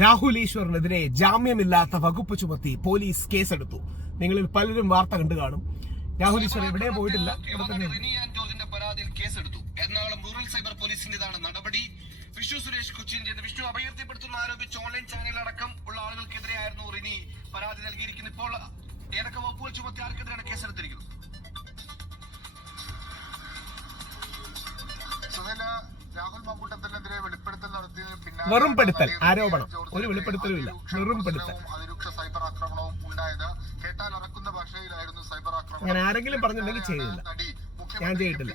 രാഹുൽ ഈശ്വറിനെതിരെ ജാമ്യമില്ലാത്ത വകുപ്പ് ചുമത്തി പോലീസ് കേസെടുത്തു. നിങ്ങളിൽ പലരും വാർത്ത കണ്ടു കാണും. രാഹുൽ ഈശ്വർ എവിടെ പോയിട്ടില്ല ഇവിടെ തന്നെ റിനി ആൻഡ് ജോർജിന്റെ പരാതിയിൽ കേസെടുത്തു. എറണാകുളം റൂറൽ സൈബർ പോലീസിന്റേതാണ് നടപടി. വിഷ്ണു സുരേഷ് കൊച്ചിന്റെ വിഷ്ണു അപകീർത്തിപ്പെടുത്തുന്ന ആരോപിച്ച് ഓൺലൈൻ ചാനൽ അടക്കം ഉള്ള ആളുകൾക്കെതിരെയായിരുന്നു റിനി പരാതി നൽകിയിരിക്കുന്നത്. ഇപ്പോൾ ഏതൊക്കെ വകുപ്പുകൾ ചുമത്തി ആർക്കെതിരെയാണ് കേസെടുത്തിരിക്കുന്നത്? വെറും പെടുത്തൽ, ആരോപണം. ഒരു വെളിപ്പെടുത്തലും ഇല്ല. വെറും പെടുത്തൽ. ഞാൻ അങ്ങനെ ആരെങ്കിലും പറഞ്ഞിട്ടുണ്ടെങ്കിൽ ചെയ്തില്ല. ഞാൻ ചെയ്തിട്ടില്ല.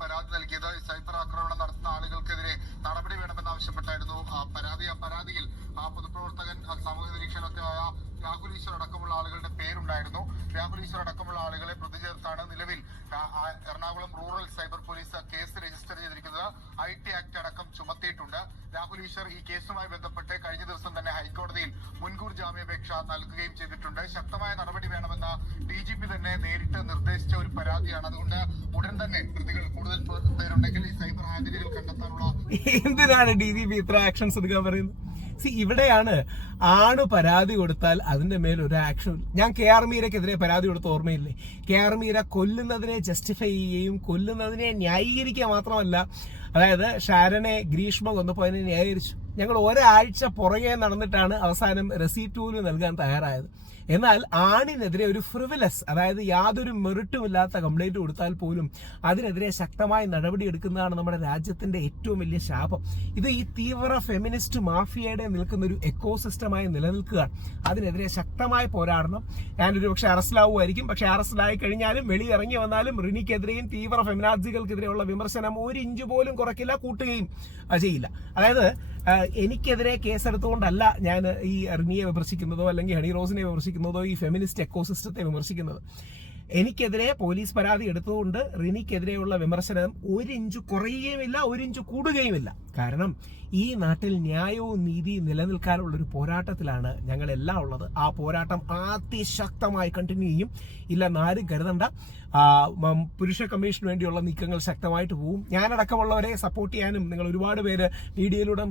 പരാതി നൽകിയത് സൈബർ ആക്രമണം നടത്തുന്ന ആളുകൾക്കെതിരെ നടപടി വേണമെന്നാവശ്യപ്പെട്ടായിരുന്നു ആ പരാതി പരാതിയിൽ ആ പൊതുപ്രവർത്തകൻ സാമൂഹ്യ നിരീക്ഷകനൊക്കെയായ രാഹുൽ ഈശ്വർ അടക്കമുള്ള ആളുകളുടെ പേരുണ്ടായിരുന്നു രാഹുൽ ഈശ്വർ അടക്കമുള്ള ആളുകളെ പ്രതി ചേർത്താണ് നിലവിൽ എറണാകുളം റൂറൽ ചുമത്തിയിട്ടുണ്ട് രാഹുൽ ഈശ്വർ ഈ കേസുമായി ബന്ധപ്പെട്ട് കഴിഞ്ഞ ദിവസം തന്നെ ഹൈക്കോടതിയിൽ മുൻകൂർ ജാമ്യാപേക്ഷ നൽകുകയും ചെയ്തിട്ടുണ്ട്. ശക്തമായ നടപടി വേണമെന്ന് ഡി ജി പി തന്നെ നേരിട്ട് നിർദ്ദേശിച്ച ഒരു പരാതിയാണ്. അതുകൊണ്ട് ഉടൻ തന്നെ പ്രതികൾ കൂടുതൽ പേരുണ്ടെങ്കിൽ ഈ സൈബർ ഹാജരികൾ കണ്ടെത്താനുള്ള എന്തിനാണ് ഡി ജി പി ഇത്ര ആക്ഷൻസ് എടുക്കാൻ പറയുന്നത്? സി ഇവിടെയാണ് ആണ് പരാതി കൊടുത്താൽ അതിന്റെ മേൽ ഒരു ആക്ഷൻ ഞാൻ കെ ആർ മീരക്കെതിരെ പരാതി കൊടുത്ത ഓർമ്മയില്ലേ? കെ ആർ മീര കൊല്ലുന്നതിനെ ജസ്റ്റിഫൈ ചെയ്യുകയും കൊല്ലുന്നതിനെ ന്യായീകരിക്കുക മാത്രമല്ല അതായത് ഷാരനെ ഗ്രീഷ്മ കൊന്നപ്പോൾ അതിനെ ന്യായീകരിച്ചു. ഞങ്ങൾ ഒരാഴ്ച പുറകെ നടന്നിട്ടാണ് അവസാനം റെസീറ്റൂൽ നൽകാൻ തയ്യാറായത്. എന്നാൽ ആണിനെതിരെ ഒരു ഫ്രിവിലസ് അതായത് യാതൊരു മെറിറ്റുമില്ലാത്ത കംപ്ലൈന്റ് കൊടുത്താൽ പോലും അതിനെതിരെ ശക്തമായ നടപടി എടുക്കുന്നതാണ് നമ്മുടെ രാജ്യത്തിന്റെ ഏറ്റവും വലിയ ശാപം. ഇത് ഈ തീവ്ര ഫെമിനിസ്റ്റ് മാഫിയയുടെ നിൽക്കുന്ന ഒരു എക്കോസിസ്റ്റമായി നിലനിൽക്കുകയാണ്. അതിനെതിരെ ശക്തമായി പോരാടണം. ഞാനൊരു പക്ഷെ അറസ്റ്റിലാവുമായിരിക്കും. പക്ഷെ അറസ്റ്റിലായി കഴിഞ്ഞാലും വെളിയിറങ്ങി വന്നാലും റിനിക്കെതിരെയും തീവ്ര ഫെമിനാർജികൾക്കെതിരെയുള്ള വിമർശനം ഒരു ഇഞ്ച് പോലും കുറയ്ക്കില്ല കൂട്ടുകയും ചെയ്യില്ല. അതായത് എനിക്കെതിരെ കേസെടുത്തുകൊണ്ടല്ല ഞാൻ ഈ എർമിയെ വിമർശിക്കുന്നതോ അല്ലെങ്കിൽ ഹണി റോസിനെ വിമർശിക്കുന്നതോ ഈ ഫെമിനിസ്റ്റ് എക്കോസിസ്റ്റത്തെ വിമർശിക്കുന്നത്. എനിക്കെതിരെ പോലീസ് പരാതി എടുത്തുകൊണ്ട് റിനിക്കെതിരെയുള്ള വിമർശനം ഒരു ഇഞ്ച് കുറയുകയുമില്ല ഒരു ഇഞ്ച് കൂടുകയുമില്ല. കാരണം ഈ നാട്ടിൽ ന്യായവും നീതിയും നിലനിൽക്കാനുള്ള ഒരു പോരാട്ടത്തിലാണ് ഞങ്ങളെല്ലാം ഉള്ളത്. ആ പോരാട്ടം അതിശക്തമായി കണ്ടിന്യൂ ചെയ്യും. ഇല്ലെന്ന് ആരും കരുതണ്ട. പുരുഷ കമ്മീഷന് വേണ്ടിയുള്ള നീക്കങ്ങൾ ശക്തമായിട്ട് പോവും. ഞാനടക്കമുള്ളവരെ സപ്പോർട്ട് ചെയ്യാനും നിങ്ങൾ ഒരുപാട് പേര് മീഡിയയിലൂടെ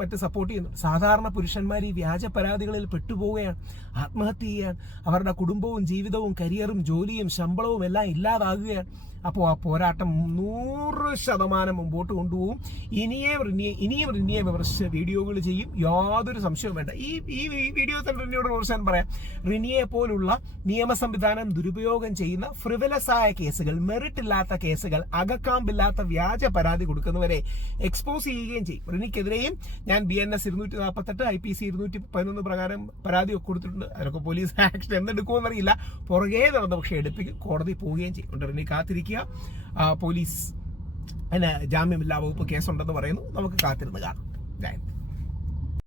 മറ്റ് സപ്പോർട്ട് ചെയ്യുന്നു സാധാരണ പുരുഷന്മാർ ഈ വ്യാജ പരാതികളിൽ പെട്ടുപോവുകയാണ്. ആത്മഹത്യ ചെയ്യാൻ അവരുടെ കുടുംബവും ജീവിതവും കരിയറും ജോലിയും ശമ്പളവും എല്ലാം ഇല്ലാതാകുകയാണ്. അപ്പോൾ ആ പോരാട്ടം നൂറ് ശതമാനം മുമ്പോട്ട് കൊണ്ടുപോകും. ഇനിയേ റിനിയെ ഇനിയും റിനിയെ വിമർശിച്ച് വീഡിയോകൾ ചെയ്യും. യാതൊരു സംശയവും വേണ്ട. ഈ ഈ വീഡിയോ തന്നെ റിനിയോട് വിമർശനം പറയാം. റിനിയെ പോലുള്ള നിയമ സംവിധാനം ദുരുപയോഗം ചെയ്യുന്ന ഫ്രിവലസ് ആയ കേസുകൾ മെറിറ്റ് ഇല്ലാത്ത കേസുകൾ അകക്കാമ്പില്ലാത്ത വ്യാജ പരാതി കൊടുക്കുന്നവരെ എക്സ്പോസ് ചെയ്യുകയും ചെയ്യും. റിനിക്കെതിരെയും ഞാൻ ബി എൻ എസ് ഇരുന്നൂറ്റി നാൽപ്പത്തെട്ട് ഐ പി സി ഇരുന്നൂറ്റി പതിനൊന്ന് പ്രകാരം പരാതി ഒക്കെ കൊടുത്തിട്ടുണ്ട്. അതിനൊക്കെ പോലീസ് ആക്ഷൻ എന്തെടുക്കുമെന്നറിയില്ല പുറകെ നടന്ന പക്ഷേ എടുപ്പിക്കും. കോടതി പോവുകയും ചെയ്യും. റിനി കാത്തിരിക്കുക. ആ, പോലീസ് അതിന് ജാമ്യമില്ലാ വകുപ്പ് കേസുണ്ടെന്ന് പറയുന്നു. നമുക്ക് കാത്തിരുന്ന് കാണാം. ജയ ഹിന്ദ്.